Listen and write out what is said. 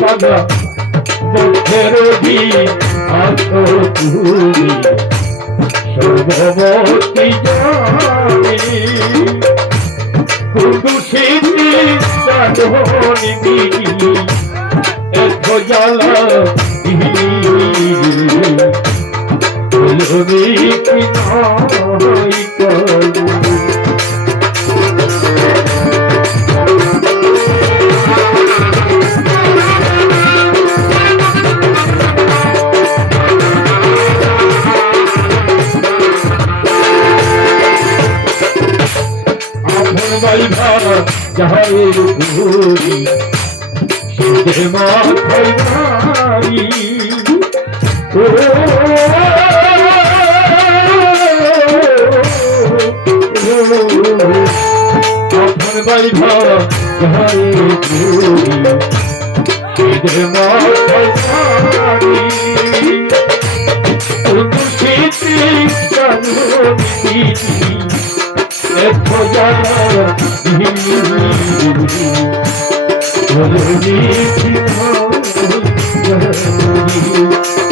পাগা দুঃখের দিন আসো তুমি সর্ববর্তী জানি। বলবি কি নয় আপন বাইভা যাহারের ঘুরি সে মাথায় নারী ও আপন বাইভা যাহারের ঘুরি সে মাথায় Thank you.